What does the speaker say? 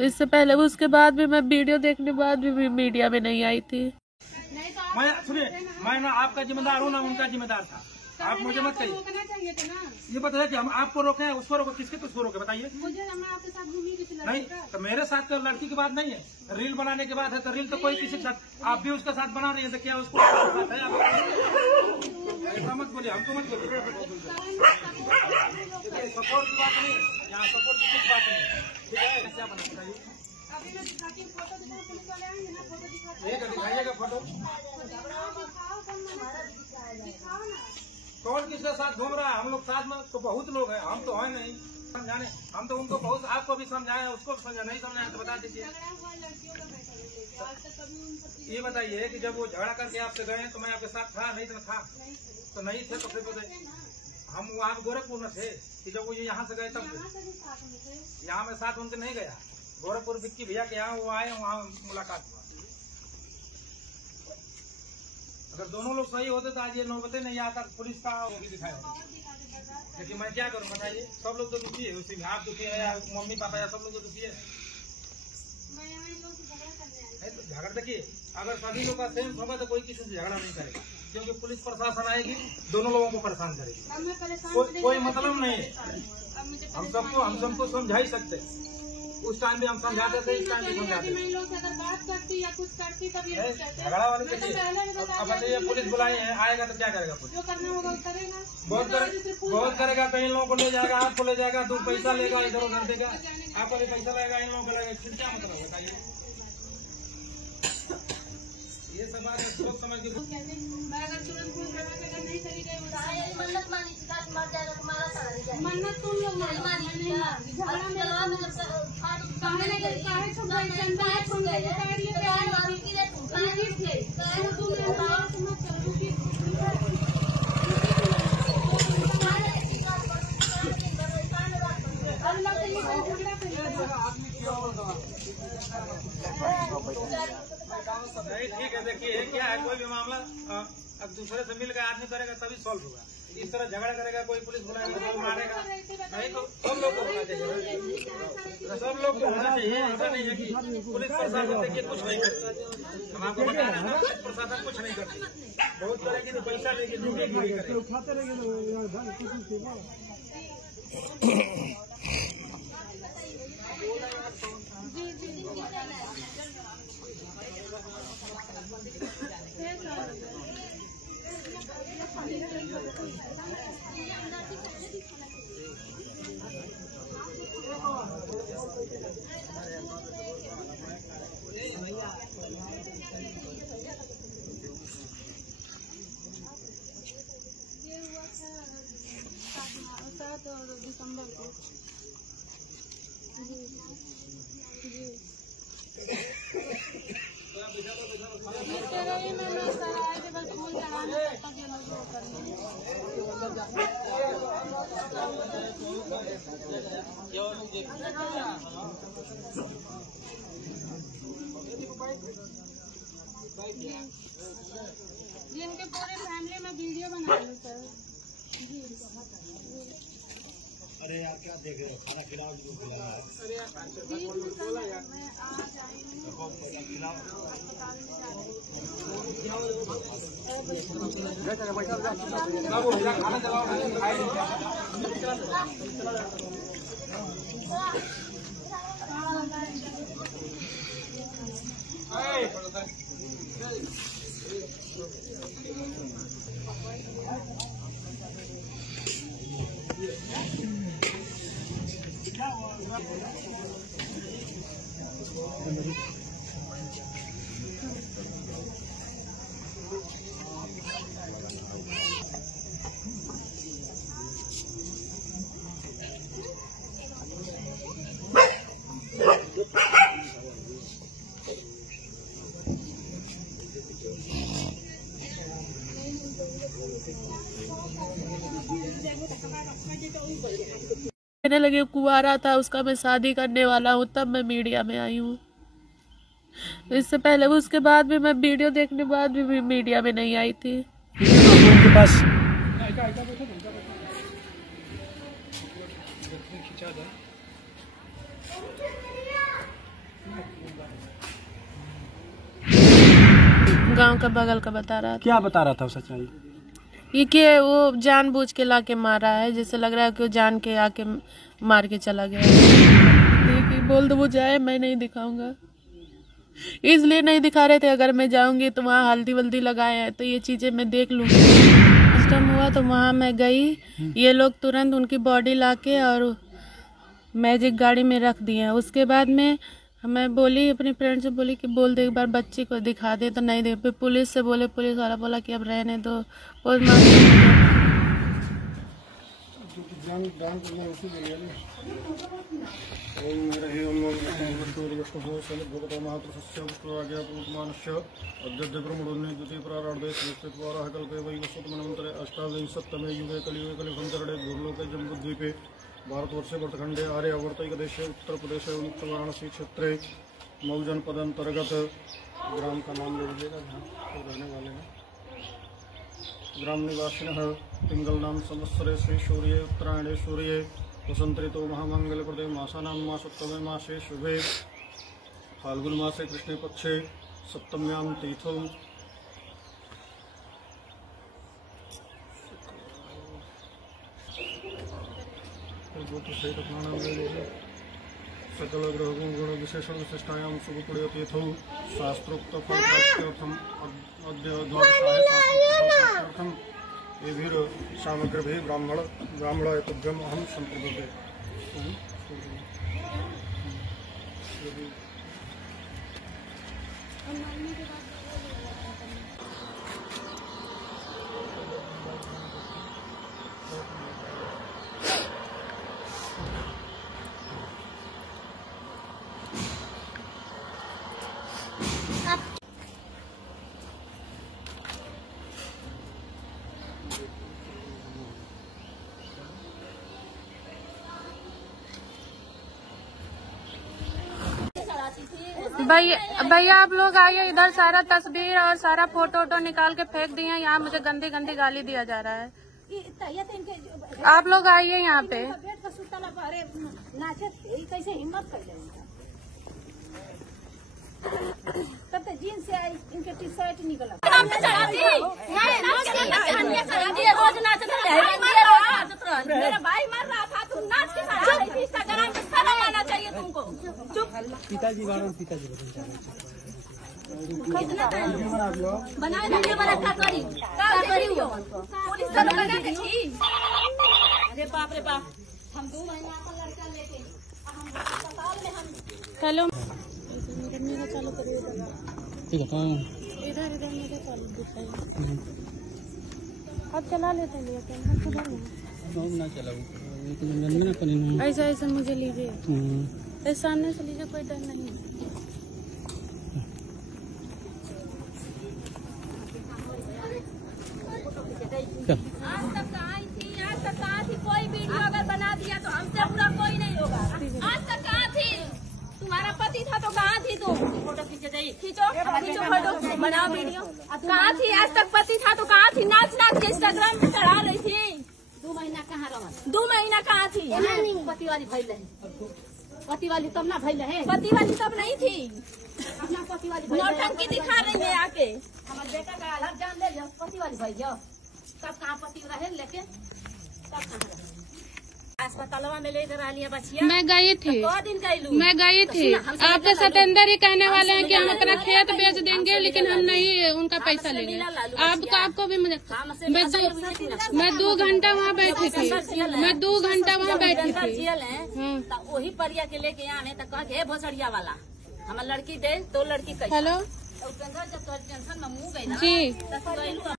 इससे पहले उसके बाद भी मैं वीडियो देखने बाद भी मीडिया में नहीं आई थी। मैं सुनिए, मैं ना आपका जिम्मेदार हूँ ना उनका जिम्मेदार था। आप मुझे मत कहिए। ये बताइए कि हम आपको रोके, उसको रोके, किसके किसको रोके बताइए। नहीं तो मेरे साथ तो लड़की की बात नहीं है, रील बनाने की बात है। तो रील तो कोई किसी के साथ, आप भी उसके साथ बना रही है तो क्या उसको ऐसा मत बोलिए, हमको मत बोलिए। सपोर्ट की बात नहीं है यहाँ, सपोर्ट की कुछ बात नहीं है। ठीक है, क्या बना बताइए, दिखाइएगा फोटो। कौन किसके साथ घूम रहा है? हम लोग साथ में तो बहुत लोग हैं, हम तो है नहीं समझाने। हम तो उनको बहुत, आपको भी समझाए, उसको भी समझा, नहीं समझाए तो बता दीजिए। ये बताइए कि जब वो झगड़ा करके आपसे गए तो मैं आपके साथ था? नहीं तो था, तो नहीं थे तो फिर बताइए। हम वहाँ गोरखपुर में थे कि जब वो यहाँ से गए तब यहाँ में साथ उनके नहीं गया। गोरखपुर विक्की भैया के यहाँ वो आए, वहाँ मुलाकात हुआ। अगर दोनों लोग सही होते तो आज ये नौबते नहीं आता, पुलिस का वो भी दिखाया। लेकिन मैं क्या करूं बताइए, सब लोग तो दुखी है, उसी में आप दुखी है या मम्मी पापा या सब लोग तो दुखी है। तो झगड़ा देखिए, अगर सभी लोग का सेंस होगा तो कोई किसी से झगड़ा नहीं करेगा, क्योंकि पुलिस प्रशासन आएगी दोनों लोगों को परेशान करेगी। कोई मतलब नहीं है। हम सबको समझा ही सकते, उस टाइम भी हम समझाते थे, इस टाइम भी समझाते थे। झगड़ा वाले अब बताइए, पुलिस बुलाई है, आएगा तो क्या करेगा पुलिस? बहुत करेगा, कई लोगों को ले जाएगा, आपको ले जाएगा, 2 पैसा लेगा, इधर उधर देगा, आपका भी पैसा लगेगा, इन लोगों का लगेगा, फिर क्या मतलब बताइए? ये सब बात सोच समझ के मन्नत तुम लोग नहीं ठीक है। देखिए क्या है, कोई भी मामला अब दूसरे से मिल गए आदमी करेगा तभी सॉल्व होगा। इस तरह झगड़ा करेगा, कोई पुलिस बुलाएगा, कोई मारेगा, नहीं तो सब लोग को होना चाहिए। सब लोग को होना चाहिए, ऐसा नहीं है कि पुलिस प्रशासन देखिए कुछ नहीं करती। हम आपको बता रहे हैं ना, पुलिस प्रशासन कुछ नहीं करती, बहुत करेगी तो पैसा लेगी, उठाते रहेंगे। दिसंबर को जिनके पूरे फैमिली में वीडियो बना लो सर। अरे यार क्या देख रहे हो, खाना खिलाओ जो खिला है। मैं आज आई हूँ कहने लगे कुंवारा था, उसका मैं शादी करने वाला हूँ, तब मैं मीडिया में आई हूँ। इससे पहले उसके बाद भी मैं वीडियो देखने बाद भी मीडिया में नहीं आई थी। उनके पास गांव का बगल का बता रहा था। क्या बता रहा था सच्चाई? ये कि वो जानबूझ के लाके मारा है, जैसे लग रहा है कि वो जान के आके मार के चला गया। देखिए बोल दो वो जाए, मैं नहीं दिखाऊंगा, इसलिए नहीं दिखा रहे थे। अगर मैं जाऊंगी तो वहाँ हल्दी वल्दी लगाए हैं तो ये चीजें मैं देख लूंगी। उस टाइम हुआ तो वहाँ मैं गई, ये लोग तुरंत उनकी बॉडी लाके और मैजिक गाड़ी में रख दिए। उसके बाद में मैं बोली अपनी फ्रेंड से, बोली कि बोल दे एक बार बच्ची को दिखा दे, तो नहीं दे। फिर पुलिस से बोले, पुलिस वाला बोला कि अब रहने दो। भारतवर्षे वर्तखंडे आर्यावर्तैकदेशे उत्तर प्रदेश वाराणसी क्षेत्रे मऊ जनपद अंतर्गत ग्राम का नाम ले लीजिएगा जहाँ तो रहने वाले हैं। ग्राम निवासिनः पिंगल नाम संवत्सरे श्री सूर्ये उत्तरायणे सूर्ये वसंत ऋतु महामंगल प्रदे मासानां मासोत्तमे मासे शुभे फाल्गुन मासे कृष्णे पक्षे सप्तम्यां तीथौ सकल ग्रह गुण विशेष विशिष्टायां शुभपुण्यतीर्थौ शास्त्रोक्त फलप्राप्त्यर्थम अद्य द्वादशार्थम एभिर सामग्रभिः ब्राह्मणाय तुभ्यम् अहं संप्रदते। भैया आप लोग आइए इधर, सारा तस्वीर और सारा फोटो वोटो निकाल के फेंक दिए। यहाँ मुझे गंदी गंदी गाली दिया जा रहा है। आप लोग आइए यहाँ पे। कैसे हिम्मत कर तब तक जीन्स से इनके टी शर्ट निकला। मेरा भाई मर रहा था, तुम नाच के साथ इंस्टाग्राम पे शर्म आना चाहिए तुमको। चुप। पिताजी कितना टाइम बनाए वीडियो बना क्या करी पुलिस तो लगा के छी। अरे बाप रे बाप, हम 2 महीना का लड़का लेके हम अस्पताल में हम हेलो मेरा चालू करिएगा। ठीक है इधर मेरा चालू दिखाइए। अब चला लेते हैं ना चलाओ, ऐसा ऐसा मुझे लीजिए, इस सामने से लीजिए, कोई डर नहीं। आज तक आई थी, आज तक कहाँ थी? कोई वीडियो अगर बना दिया तो हमसे बुरा कोई नहीं होगा। आज तक कहाँ थी? तुम्हारा पति था तो कहाँ थी तुम? फोटो खींचो फोटो बनाओ वीडियो। कहाँ थी? आज तक पति था तो कहाँ थी? नाच नाच के इंस्टाग्राम पे चढ़ा रही थी। 2 महीना कहाँ रहा? 2 महीना कहाँ थी? पति वाली भइल रहे, पति वाली तब ना भइल रहे, पति वाली तब नहीं थी। अपना पति वाली नौटंकी दिखा रही है आके। हमारे बेटा का अलग जान ले लो, पति वाली भइल जाओ। तब कहाँ पति रहे लेके, तब कहाँ रहे? अस्पताल में लेकर आ लिया बचिया। मैं गई थी, मैं गई थी। आपके सतेंद्र ही कहने वाले हैं कि हम अपना खेत बेच देंगे, लेकिन हम नहीं उनका पैसा लेंगे। आपको भी मुझे, मैं 2 घंटा वहाँ बैठी थी, मैं 2 घंटा वहाँ बैठी थी। वही परिया के लेके आने तक कहे भोसड़िया वाला हमार लड़की दे, 2 लड़की। हेलो जब टेंशन में मुँह गई जी।